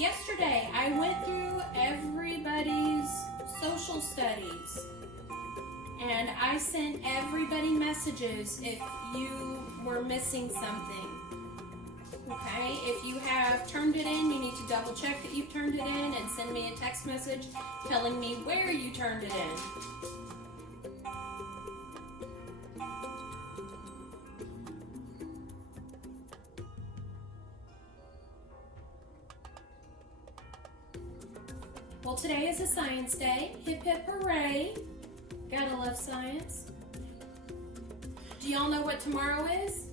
Yesterday, I went through everybody's social studies, and I sent everybody messages if you were missing something. Okay, if you have turned it in, you need to double check that you've turned it in and send me a text message telling me where you turned it in. Well, today is a science day. Hip hip hooray. Gotta love science. Do y'all know what tomorrow is?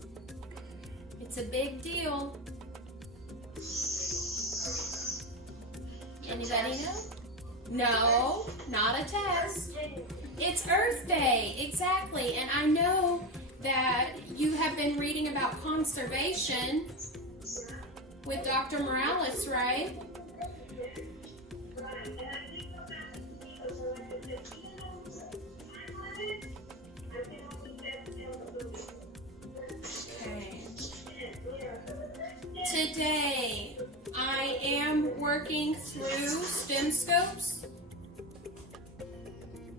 It's a big deal. Anybody know? No, not a test. It's Earth Day, exactly. And I know that you have been reading about conservation with Dr. Morales, right? Today, I am working through stem scopes.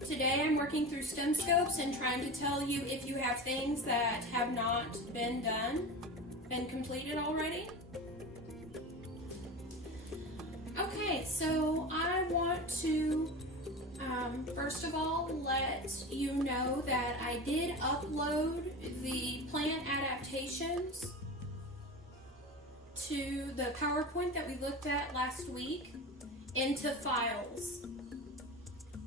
Today, I'm working through stem scopes and trying to tell you if you have things that have not been done, been completed already. Okay, so I want to first of all let you know that I did upload the plant adaptations to the PowerPoint that we looked at last week into files.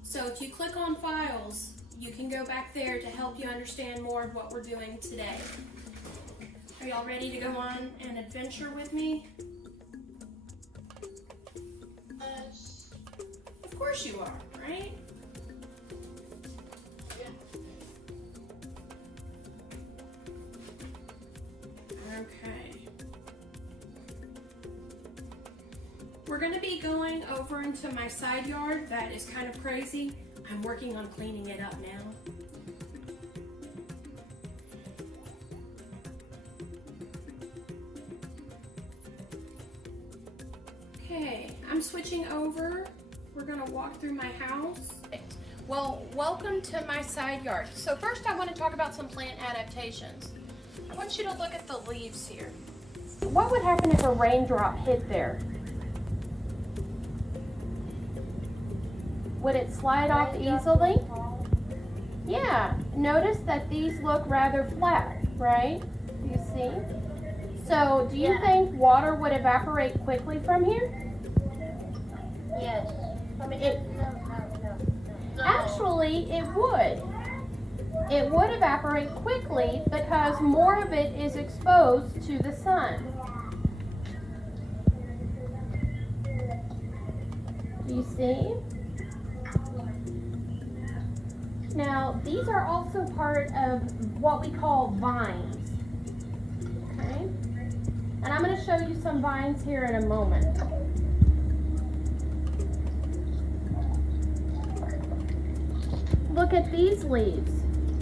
So if you click on files, you can go back there to help you understand more of what we're doing today. Are y'all ready to go on an adventure with me? Of course you are, right? Okay. We're going to be going over into my side yard. That is kind of crazy. I'm working on cleaning it up now. Okay, I'm switching over. We're going to walk through my house. Well, welcome to my side yard. So first I want to talk about some plant adaptations. I want you to look at the leaves here. What would happen if a raindrop hit there? Would it slide off easily? Yeah, notice that these look rather flat, right? Do you see? So, do you think water would evaporate quickly from here? Yes. No. Actually, it would. It would evaporate quickly because more of it is exposed to the sun. Do you see? Now, these are also part of what we call vines. Okay? And I'm going to show you some vines here in a moment. Look at these leaves.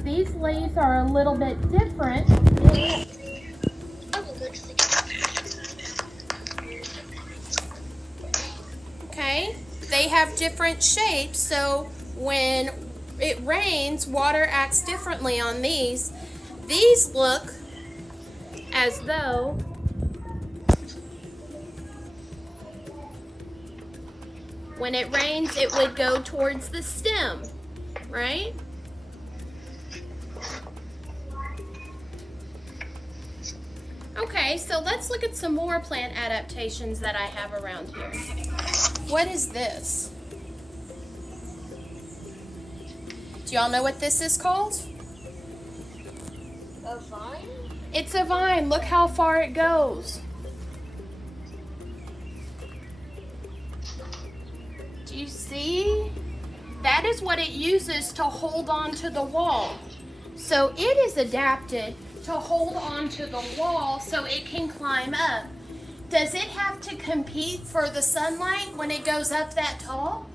These leaves are a little bit different. Okay? They have different shapes, so when it rains, water acts differently on these. These look as though when it rains, it would go towards the stem, right? Okay, so let's look at some more plant adaptations that I have around here. What is this? Do y'all know what this is called? A vine? It's a vine. Look how far it goes. Do you see? That is what it uses to hold on to the wall. So it is adapted to hold on to the wall so it can climb up. Does it have to compete for the sunlight when it goes up that tall?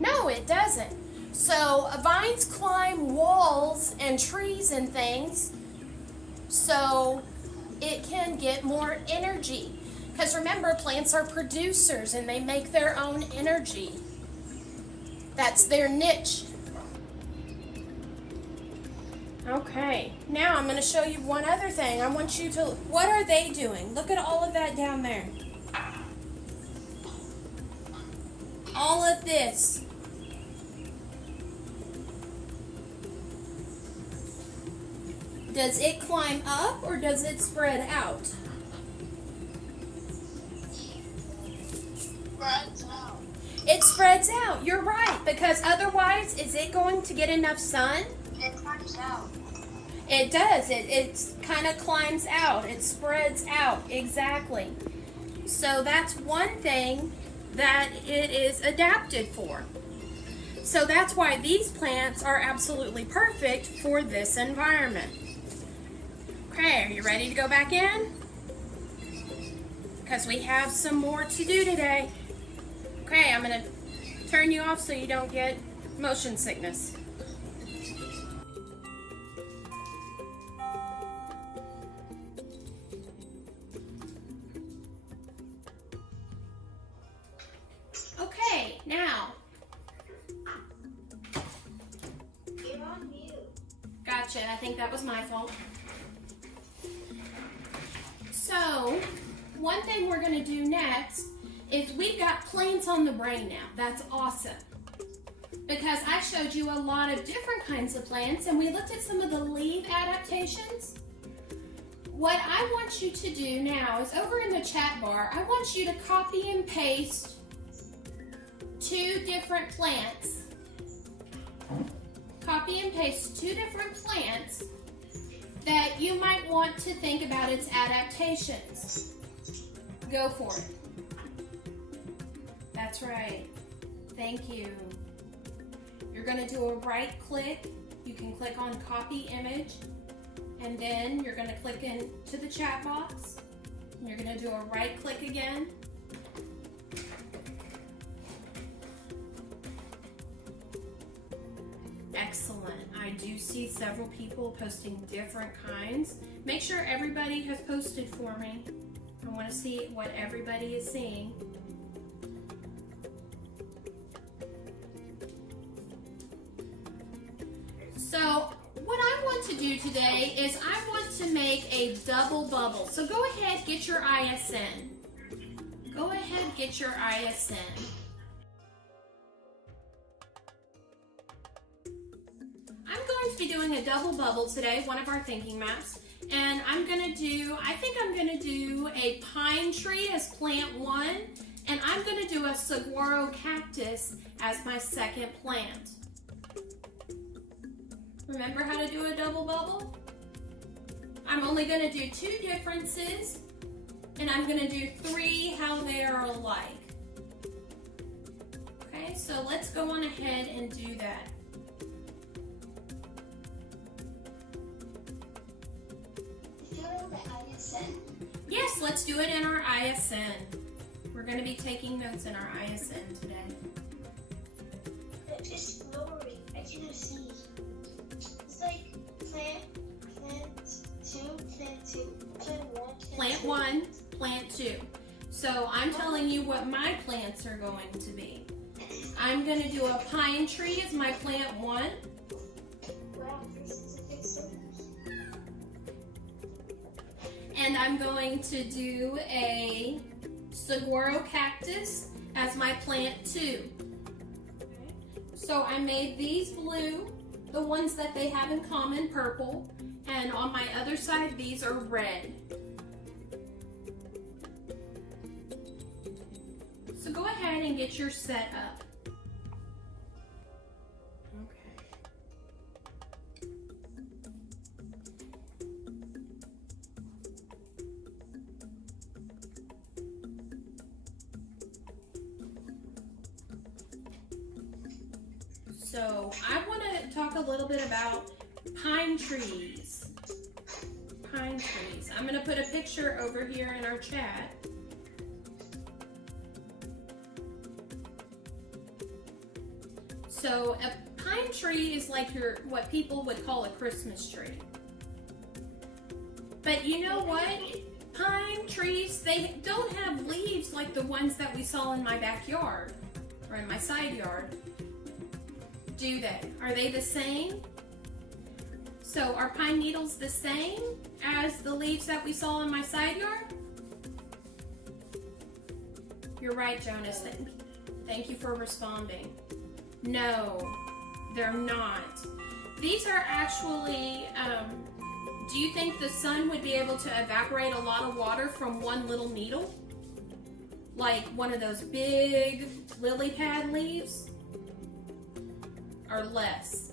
No, it doesn't. So vines climb walls and trees and things so it can get more energy. Because remember, plants are producers and they make their own energy. That's their niche. Okay, now I'm going to show you one other thing. I want you to, what are they doing? Look at all of that down there. All of this. Does it climb up or does it spread out? Spreads out. It spreads out, you're right, because otherwise, is it going to get enough sun? It climbs out. It does, it kind of climbs out, it spreads out, exactly. So that's one thing that it is adapted for. So that's why these plants are absolutely perfect for this environment. Okay, are you ready to go back in? Because we have some more to do today. Okay, I'm going to turn you off so you don't get motion sickness. Okay, now. You're on mute. Gotcha, I think that was my fault. So, one thing we're going to do next is we've got plants on the brain now. That's awesome. Because I showed you a lot of different kinds of plants and we looked at some of the leaf adaptations. What I want you to do now is over in the chat bar, I want you to copy and paste 2 different plants. Copy and paste 2 different plants that you might want to think about its adaptations. Go for it. That's right. Thank you. You're going to do a right click. You can click on copy image and then you're going to click into the chat box. And you're going to do a right click again. Excellent. I do see several people posting different kinds. Make sure everybody has posted for me. I want to see what everybody is seeing. So what I want to do today is I want to make a double bubble. So go ahead, get your ISN. Go ahead, get your ISN. I'm going to be doing a double bubble today, one of our thinking maps. And I think I'm going to do a pine tree as plant 1. And I'm going to do a saguaro cactus as my second plant. Remember how to do a double bubble? I'm only going to do 2 differences, and I'm going to do 3 how they are alike. Okay, so let's go on ahead and do that. Do it on the ISN. Yes, let's do it in our ISN. We're going to be taking notes in our ISN today. It's blurry. I cannot see. It's like plant 2, plant 1, Plant 2. So I'm telling you what my plants are going to be. I'm going to do a pine tree as my plant 1. Wow, this is a big circle. And I'm going to do a saguaro cactus as my plant 2. So I made these blue, the ones that they have in common, purple, and on my other side, these are red. So go ahead and get your set up. So I want to talk a little bit about pine trees. Pine trees. I'm going to put a picture over here in our chat. So a pine tree is like what people would call a Christmas tree. But you know what? pine trees, they don't have leaves like the ones that we saw in my backyard or in my side yard. Do they? Are they the same? So are pine needles the same as the leaves that we saw in my side yard? You're right, Jonas. Thank you for responding. No, they're not. These are actually, do you think the sun would be able to evaporate a lot of water from one little needle? Like one of those big lily pad leaves? Or less?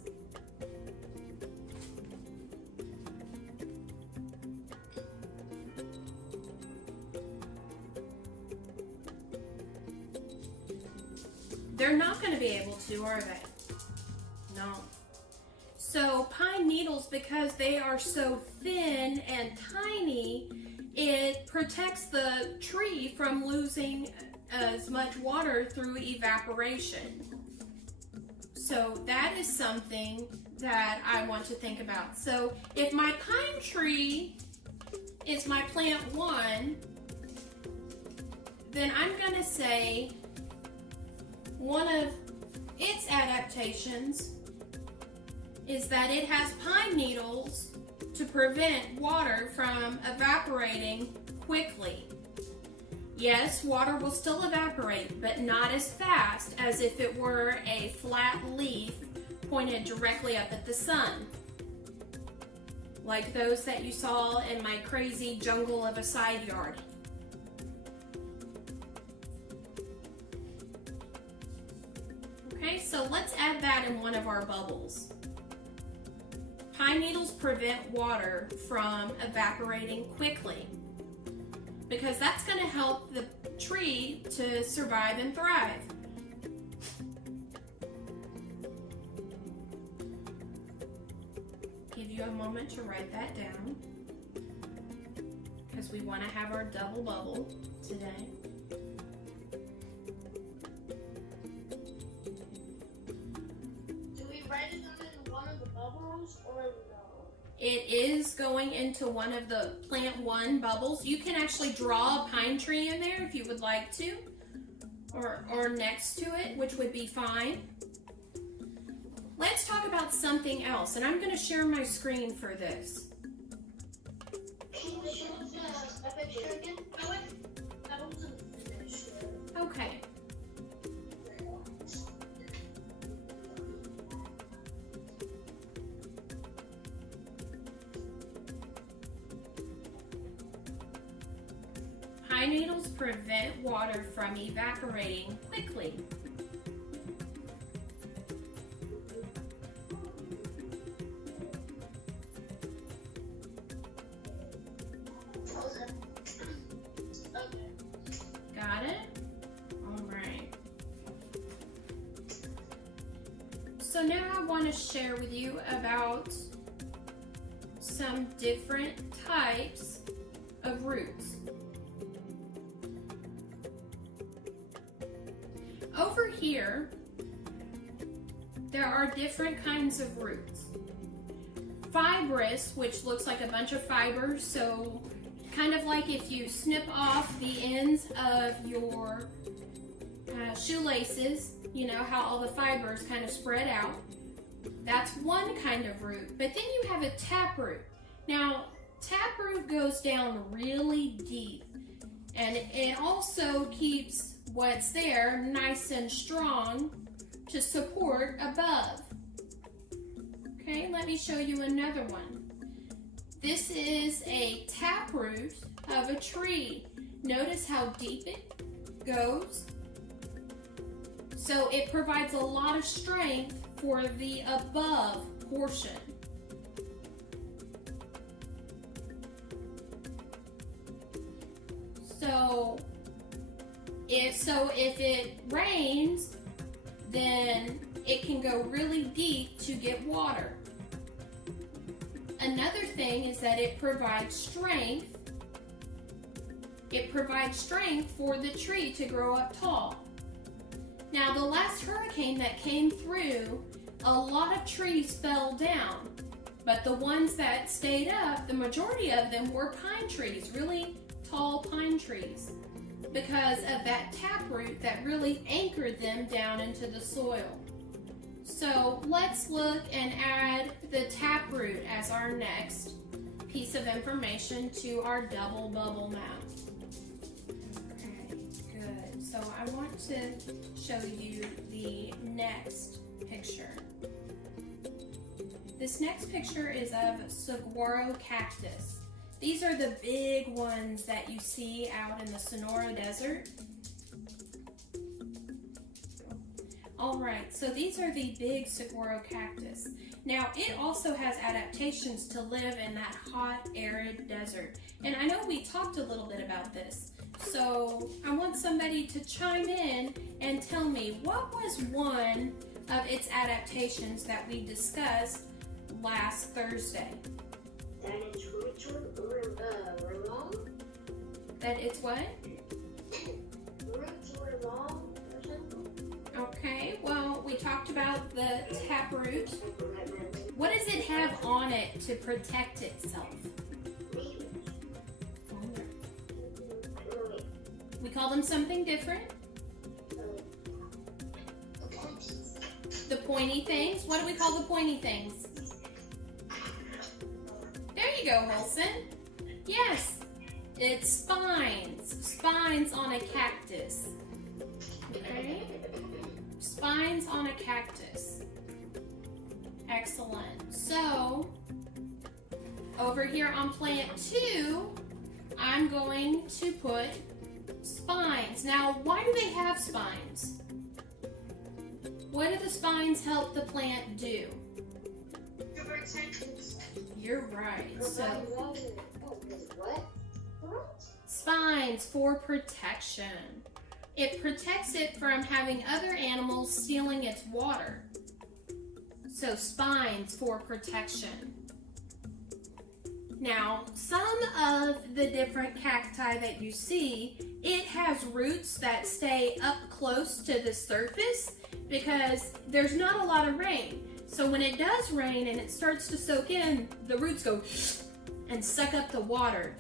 They're not going to be able to, are they? No. So pine needles, because they are so thin and tiny, it protects the tree from losing as much water through evaporation. So that is something that I want to think about. So if my pine tree is my plant 1, then I'm going to say one of its adaptations is that it has pine needles to prevent water from evaporating quickly. Yes, water will still evaporate, but not as fast as if it were a flat leaf pointed directly up at the sun. Like those that you saw in my crazy jungle of a side yard. Okay, so let's add that in one of our bubbles. Pine needles prevent water from evaporating quickly, because that's going to help the tree to survive and thrive. Give you a moment to write that down, because we want to have our double bubble today. Do we write it down in one of the bubbles or no? It is going into one of the plant 1 bubbles. You can actually draw a pine tree in there if you would like to, or next to it, which would be fine. Let's talk about something else, and I'm going to share my screen for this. Can you show the picture again? I wasn't finished. Okay. Pine needles prevent water from evaporating quickly. Okay. Got it? All right. So now I want to share with you about some different types of roots. Over here, there are different kinds of roots. Fibrous, which looks like a bunch of fibers, so kind of like if you snip off the ends of your shoelaces, you know how all the fibers kind of spread out. That's one kind of root. But then you have a taproot. Now, taproot goes down really deep, and it also keeps what's there nice and strong to support above. Okay, let me show you another one. This is a taproot of a tree. Notice how deep it goes. So it provides a lot of strength for the above portion. So if it rains, then it can go really deep to get water. Another thing is that it provides strength. It provides strength for the tree to grow up tall. Now, the last hurricane that came through, a lot of trees fell down, but the ones that stayed up, the majority of them were pine trees, really tall pine trees because of that taproot that really anchored them down into the soil. So let's look and add the taproot as our next piece of information to our double bubble map. Okay, good. So I want to show you the next picture. This next picture is of Saguaro Cactus. These are the big ones that you see out in the Sonora Desert. Alright, so these are the big Saguaro Cactus. Now, it also has adaptations to live in that hot, arid desert. And I know we talked a little bit about this. So I want somebody to chime in and tell me, what was one of its adaptations that we discussed last Thursday? That its roots were long. That it's what? Roots were long or something. Okay, well, we talked about the taproot. What does it have on it to protect itself? We call them something different. The pointy things. What do we call the pointy things? There you go, Wilson. Yes, it's spines. Spines on a cactus. Okay? Spines on a cactus. Excellent. So, over here on plant 2, I'm going to put spines. Now, why do they have spines? What do the spines help the plant do? You're right. So, spines for protection. It protects it from having other animals stealing its water. So, spines for protection. Now, some of the different cacti that you see, it has roots that stay up close to the surface because there's not a lot of rain. So when it does rain and it starts to soak in, the roots go and suck up the water.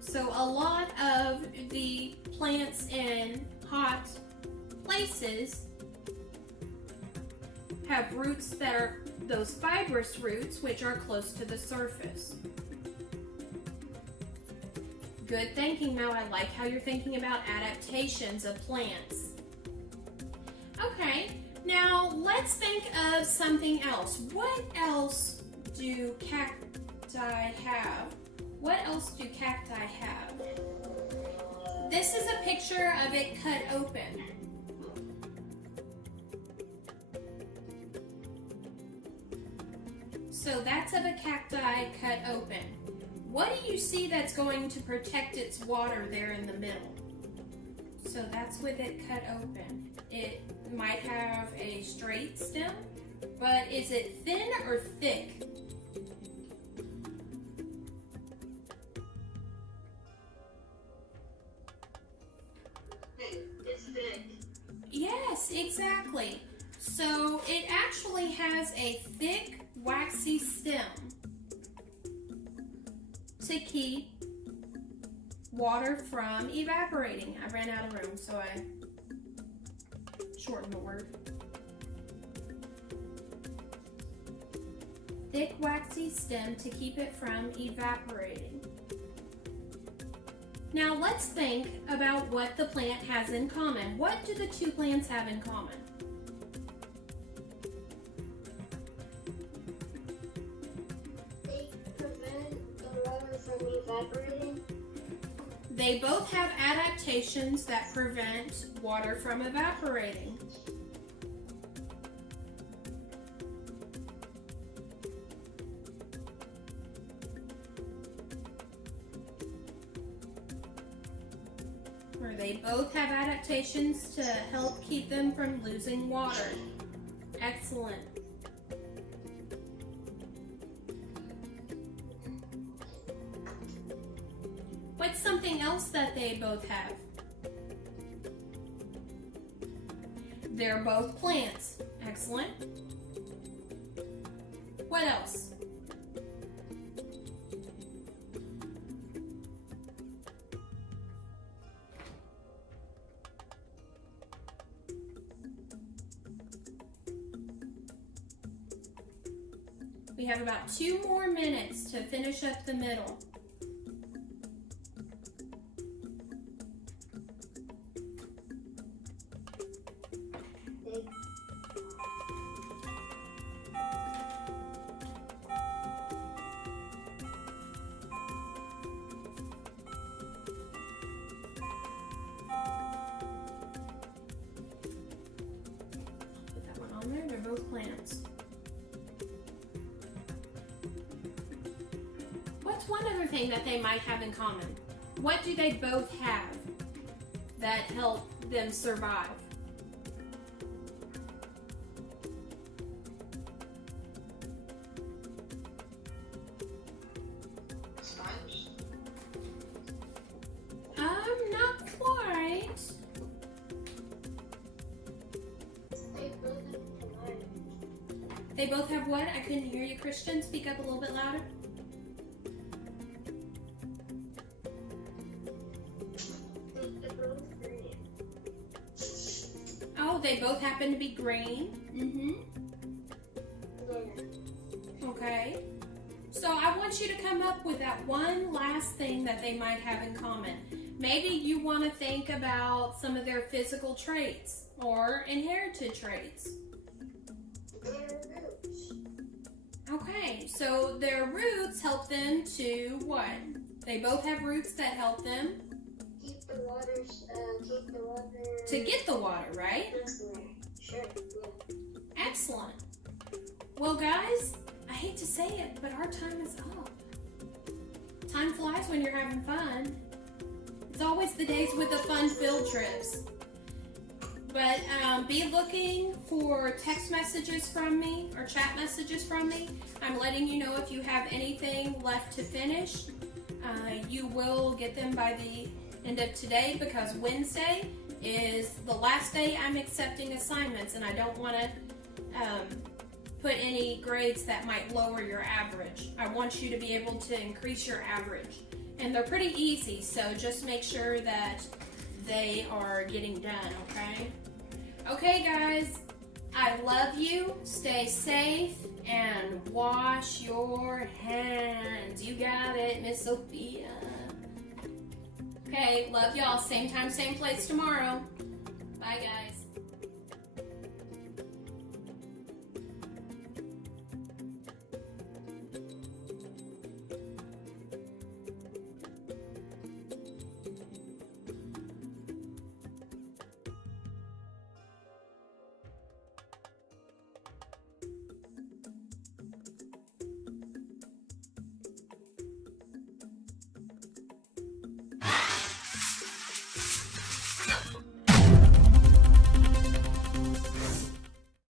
So a lot of the plants in hot places have roots that are those fibrous roots, which are close to the surface. Good thinking, Mel. I like how you're thinking about adaptations of plants. Okay, now let's think of something else. What else do cacti have? What else do cacti have? This is a picture of it cut open. So that's of a cacti cut open. What do you see that's going to protect its water there in the middle? So that's with it cut open. It might have a straight stem, but is it thin or thick? It's thick. Yes, exactly. So it actually has a thick, waxy stem to keep water from evaporating. I ran out of room, so I shortened the word. Thick, waxy stem to keep it from evaporating. Now let's think about what the plant has in common. What do the two plants have in common? They prevent the water from evaporating. They both have adaptations that prevent water from evaporating. Or they both have adaptations to help keep them from losing water. Excellent. What's something else that they both have? They're both plants. Excellent. What else? We have about 2 more minutes to finish up the middle. Put that one on there. They're both plants. What's one other thing that they might have in common? What do they both have that help them survive? Spiders. Not quite. They both have life. They both have what? I couldn't hear you, Christian. Speak up a little bit louder. They're both green. Oh, they both happen to be green. Yeah. Okay. So I want you to come up with that one last thing that they might have in common. Maybe you want to think about some of their physical traits or inherited traits. Their roots. Okay, so their roots help them to what? They both have roots that help them Keep the water. to get the water, right? Sure. Yeah. Excellent. Well, guys, I hate to say it, but our time is up. Time flies when you're having fun. It's always the days with the fun field trips. But be looking for text messages from me or chat messages from me. I'm letting you know if you have anything left to finish. You will get them by the end of today because Wednesday is the last day I'm accepting assignments and I don't want to put any grades that might lower your average. I want you to be able to increase your average. And they're pretty easy, so just make sure that they are getting done, okay? Okay, guys, I love you. Stay safe and wash your hands. You got it, Miss Sophia. Okay, love y'all. Same time, same place tomorrow. Bye, guys.